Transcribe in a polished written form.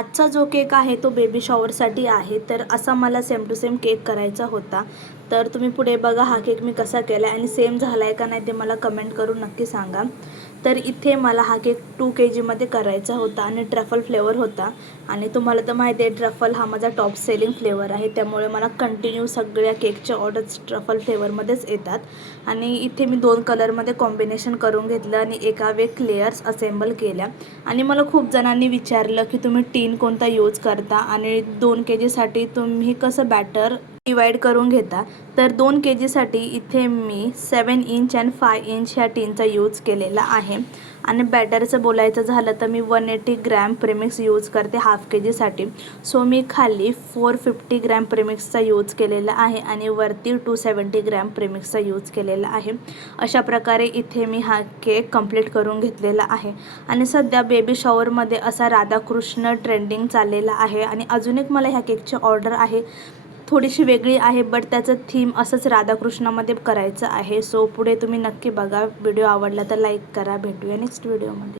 आजचा जो केक आहे तो बेबी शॉवरसाठी आहे. तर असा मला सेम टू सेम केक करायचा होता. तर तुम्ही पुढे बघा हा केक मी कसा केला आहे आणि सेम झाला आहे का नाही ते मला कमेंट करून नक्की सांगा. तर इथे मला हा केक 2 KGमध्ये करायचा होता आणि ट्रफल फ्लेवर होता. आणि तुम्हाला तर माहिती आहे ट्रफल हा माझा टॉप सेलिंग फ्लेवर आहे. त्यामुळे मला कंटिन्यू सगळ्या केकच्या ऑर्डर्स ट्रफल फ्लेवरमध्येच येतात. आणि इथे मी 2 कलरमध्ये कॉम्बिनेशन करून घेतलं आणि एकावेळेक लेयर्स असेंबल केल्या. आणि मला खूप जणांनी विचारलं की तुम्ही टीन कोणता यूज करता आणि 2 KGसाठी तुम्ही कसं बॅटर डिवाईड करून घेता. तर 2 KGसाठी इथे मी 7 इंच आणि 5 इंच ह्या टीनचा यूज केलेला आहे. आणि बॅटरचं बोलायचं झालं तर मी 180 ग्रॅम प्रेमिक्स यूज करते हाफ KGसाठी. सो मी खाली 450 ग्रॅम प्रेमिक्सचा यूज केलेला आहे आणि वरती 270 ग्रॅम प्रेमिक्सचा यूज केलेला आहे. अशा प्रकारे इथे मी हा केक कंप्लीट करून घेतलेला आहे. आणि सध्या बेबी शॉवरमध्ये असा राधाकृष्ण ट्रेंडिंग चाललेला आहे. आणि अजून एक मला ह्या केकची ऑर्डर आहे, थोडीशी वेगळी आहे बट त्याचं थीम असंच राधाकृष्णामध्ये करायचं आहे. सो पुढे तुम्ही नक्की बघा. व्हिडिओ आवडला तर लाईक करा. भेटूया नेक्स्ट व्हिडिओमध्ये.